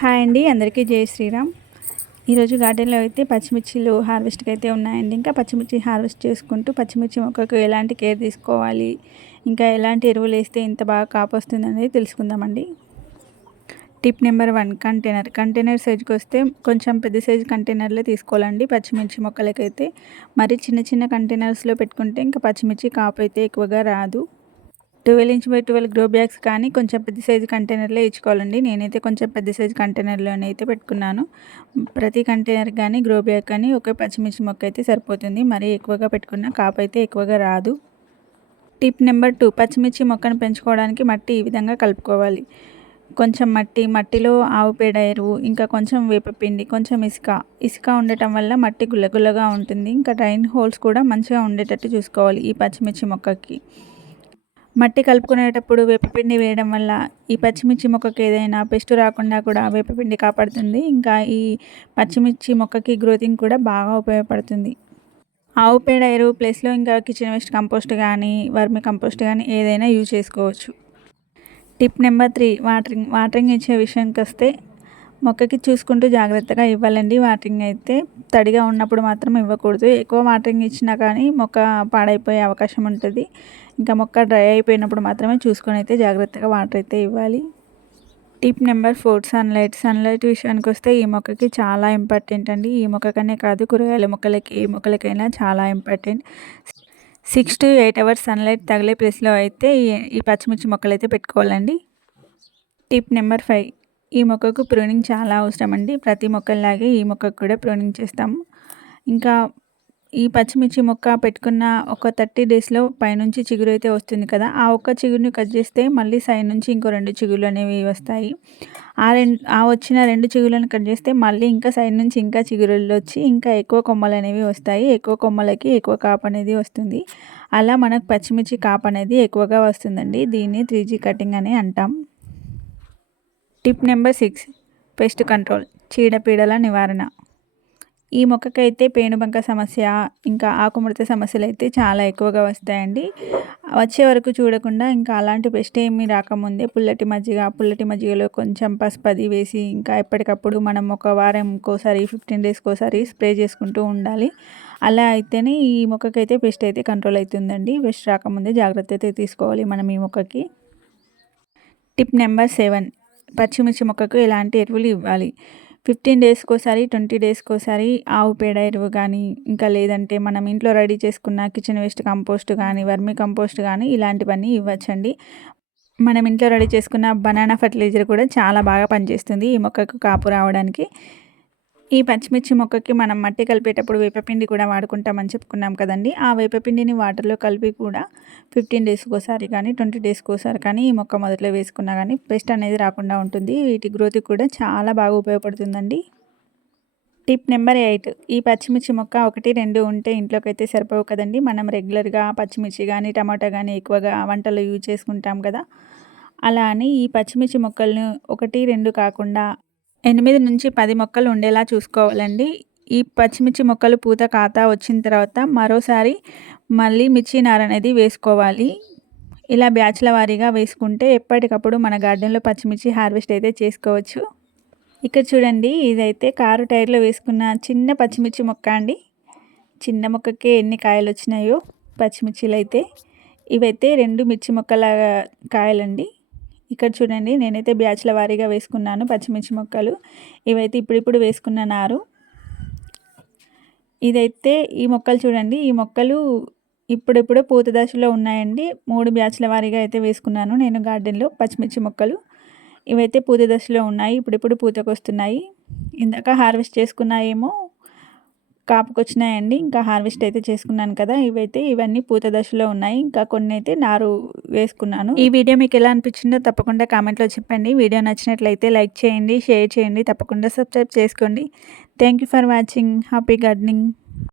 Hi అండి అందరికీ జై శ్రీరామ్. ఈరోజు గార్డెన్లో అయితే పచ్చిమిర్చిలు హార్వెస్ట్కి అయితే ఉన్నాయండి. ఇంకా పచ్చిమిర్చి హార్వెస్ట్ చేసుకుంటూ పచ్చిమిర్చి మొక్కకు ఎలాంటి కేర్ తీసుకోవాలి ఇంకా ఎలాంటి ఎరువులు వేస్తే ఇంత బాగా కాపొస్తుంది అనేది తెలుసుకుందామండి. Tip number one container. Container సైజుకి వస్తే కొంచెం పెద్ద సైజు కంటైనర్లో తీసుకోవాలండి పచ్చిమిర్చి మొక్కలకైతే. మరి చిన్న చిన్న కంటైనర్స్లో పెట్టుకుంటే ఇంకా పచ్చిమిర్చి కాపు అయితే ఎక్కువగా రాదు. Twelve inch by twelve grow bags కానీ కొంచెం పెద్ద సైజు కంటైనర్లో ఇచ్చుకోవాలండి. నేనైతే కొంచెం పెద్ద సైజు కంటైనర్లోనే అయితే పెట్టుకున్నాను. ప్రతి కంటైనర్ కానీ గ్రో బ్యాగ్ కానీ ఒక పచ్చిమిర్చి మొక్క అయితే సరిపోతుంది. మరీ ఎక్కువగా పెట్టుకున్న కాపు అయితే ఎక్కువగా రాదు. టిప్ నెంబర్ టూ పచ్చిమిర్చి మొక్కను పెంచుకోవడానికి మట్టి ఈ విధంగా కలుపుకోవాలి. కొంచెం మట్టి మట్టిలో ఆవు పేడ ఎరువు ఇంకా కొంచెం వేపపిండి కొంచెం ఇసుక. ఇసుక ఉండటం వల్ల మట్టి గుల్లగుల్లగా ఉంటుంది. ఇంకా డ్రైన్ హోల్స్ కూడా మంచిగా ఉండేటట్టు చూసుకోవాలి ఈ పచ్చిమిర్చి మొక్కకి. మట్టి కలుపుకునేటప్పుడు వేపపిండి వేయడం వల్ల ఈ పచ్చిమిర్చి మొక్కకి ఏదైనా పెస్ట్ రాకుండా కూడా వేపపిండి కాపాడుతుంది. ఇంకా ఈ పచ్చిమిర్చి మొక్కకి గ్రోతింగ్ కూడా బాగా ఉపయోగపడుతుంది. ఆవు పేడ ఎరువు ప్లేస్లో ఇంకా కిచెన్ వేస్ట్ కంపోస్ట్ కానీ వర్మి కంపోస్ట్ కానీ ఏదైనా యూజ్ చేసుకోవచ్చు. Tip number three watering watering ఇచ్చే విషయానికి వస్తే మొక్కకి చూసుకుంటూ జాగ్రత్తగా ఇవ్వాలండి. వాటరింగ్ అయితే తడిగా ఉన్నప్పుడు మాత్రం ఇవ్వకూడదు. ఎక్కువ వాటరింగ్ ఇచ్చినా కానీ మొక్క పాడైపోయే అవకాశం ఉంటుంది. ఇంకా మొక్క డ్రై అయిపోయినప్పుడు మాత్రమే చూసుకొని అయితే జాగ్రత్తగా వాటర్ అయితే ఇవ్వాలి. Tip number four sunlight. Sunlight విషయానికి వస్తే ఈ మొక్కకి చాలా ఇంపార్టెంట్ అండి. ఈ మొక్కకనే కాదు కూరగాయల మొక్కలకి ఏ మొక్కలకైనా చాలా important. Six to eight hours sunlight తగిలే ప్లేస్లో అయితే ఈ పచ్చిమిర్చి మొక్కలు అయితే పెట్టుకోవాలండి. Tip number five. ఈ మొక్కకు ప్రూనింగ్ చాలా అవసరం అండి ప్రతి మొక్కలాగే ఈ మొక్కకు కూడా ప్రూనింగ్ చేస్తాము. ఇంకా ఈ పచ్చిమిర్చి మొక్క పెట్టుకున్న ఒక థర్టీ డేస్లో పైనుంచి చిగురు అయితే వస్తుంది కదా ఆ ఒక్క చిగురుని కట్ చేస్తే మళ్ళీ సైడ్ నుంచి ఇంకో రెండు చిగురులు అనేవి వస్తాయి. ఆ రెండు ఆ వచ్చిన రెండు చిగురులను కట్ చేస్తే మళ్ళీ ఇంకా సైడ్ నుంచి ఇంకా చిగురులు వచ్చి ఇంకా ఎక్కువ కొమ్మలు అనేవి వస్తాయి. ఎక్కువ కొమ్మలకి ఎక్కువ కాపు అనేది వస్తుంది. అలా మనకు పచ్చిమిర్చి కాపు అనేది ఎక్కువగా వస్తుందండి. దీన్ని త్రీ కటింగ్ అని అంటాం. Tip number six pest control చీడపీడల నివారణ. ఈ మొక్కకైతే పేనుబంక సమస్య ఇంకా ఆకుముడత సమస్యలు అయితే చాలా ఎక్కువగా వస్తాయండి. వచ్చే వరకు చూడకుండా ఇంకా అలాంటి పెస్ట్ ఏమీ రాకముందే పుల్లటి మజ్జిగ పుల్లటి మజ్జిగలో కొంచెం పసుపది వేసి ఇంకా ఎప్పటికప్పుడు మనం ఒక వారంకోసారి ఫిఫ్టీన్ డేస్కోసారి స్ప్రే చేసుకుంటూ ఉండాలి. అలా అయితేనే ఈ మొక్కకైతే పెస్ట్ అయితే కంట్రోల్ అవుతుందండి పెస్ట్ రాకముందే జాగ్రత్త అయితే తీసుకోవాలి మనం ఈ మొక్కకి. టిప్ నెంబర్ సెవెన్ పచ్చిమిర్చి మొక్కకు ఎలాంటి ఎరువులు ఇవ్వాలి? ఫిఫ్టీన్ డేస్కి ఒకసారి ట్వంటీ డేస్కి ఒకసారి ఆవు పేడ ఎరువు కానీ ఇంకా లేదంటే మనం ఇంట్లో రెడీ చేసుకున్న కిచెన్ వేస్ట్ కంపోస్ట్ కానీ వర్మి కంపోస్ట్ కానీ ఇలాంటివన్నీ ఇవ్వచ్చండి. మనం ఇంట్లో రెడీ చేసుకున్న బనానా ఫర్టిలైజర్ కూడా చాలా బాగా పనిచేస్తుంది ఈ మొక్కకు కాపు రావడానికి. ఈ పచ్చిమిర్చి మొక్కకి మనం మట్టి కలిపేటప్పుడు వేపపిండి కూడా వాడుకుంటామని చెప్పుకున్నాం కదండి. ఆ వేపపిండిని వాటర్లో కలిపి కూడా ఫిఫ్టీన్ డేస్కి ఒకసారి కానీ ట్వంటీ డేస్కి ఒకసారి కానీ ఈ మొక్క మొదట్లో వేసుకున్నా కానీ పెస్ట్ అనేది రాకుండా ఉంటుంది. వీటి గ్రోత్ కూడా చాలా బాగా ఉపయోగపడుతుందండి. Tip number eight. ఈ పచ్చిమిర్చి మొక్క ఒకటి రెండు ఉంటే ఇంట్లోకి అయితే సరిపోవు కదండి. మనం రెగ్యులర్గా పచ్చిమిర్చి కానీ టమాటా కానీ ఎక్కువగా వంటలు యూజ్ చేసుకుంటాం కదా. అలా అని ఈ పచ్చిమిర్చి మొక్కలను ఒకటి రెండు కాకుండా ఎనిమిది నుంచి పది మొక్కలు ఉండేలా చూసుకోవాలండి. ఈ పచ్చిమిర్చి మొక్కలు పూత ఖాతా వచ్చిన తర్వాత మరోసారి మళ్ళీ మిర్చి నార అనేది వేసుకోవాలి. ఇలా బ్యాచ్ల వారీగా వేసుకుంటే ఎప్పటికప్పుడు మన గార్డెన్లో పచ్చిమిర్చి హార్వెస్ట్ అయితే చేసుకోవచ్చు. ఇక్కడ చూడండి ఇదైతే కారు టైర్లో వేసుకున్న చిన్న పచ్చిమిర్చి మొక్క అండి. చిన్న మొక్కకే ఎన్ని కాయలు వచ్చినాయో పచ్చిమిర్చిలు అయితే ఇవైతే రెండు మిర్చి మొక్కల కాయలండి. ఇక్కడ చూడండి నేనైతే బ్యాచ్ల వారీగా వేసుకున్నాను పచ్చిమిర్చి మొక్కలు. ఇవైతే ఇప్పుడిప్పుడు వేసుకున్న నారు. ఇదైతే ఈ మొక్కలు చూడండి ఈ మొక్కలు ఇప్పుడిప్పుడే పూత దశలో ఉన్నాయండి. మూడు బ్యాచ్ల వారీగా అయితే వేసుకున్నాను నేను గార్డెన్లో పచ్చిమిర్చి మొక్కలు. ఇవైతే పూత దశలో ఉన్నాయి ఇప్పుడిప్పుడు పూతకు వస్తున్నాయి ఇందాక హార్వెస్ట్ చేసుకున్నాయేమో కాపుకొచ్చినాయండి. ఇంకా హార్వెస్ట్ అయితే చేసుకున్నాను కదా ఇవైతే ఇవన్నీ పూత దశలో ఉన్నాయి. ఇంకా కొన్ని అయితే నారు వేసుకున్నాను. ఈ వీడియో మీకు ఎలా అనిపించిందో తప్పకుండా కామెంట్లో చెప్పండి. వీడియో నచ్చినట్లయితే లైక్ చేయండి షేర్ చేయండి తప్పకుండా సబ్స్క్రైబ్ చేసుకోండి. Thank you for watching. Happy gardening.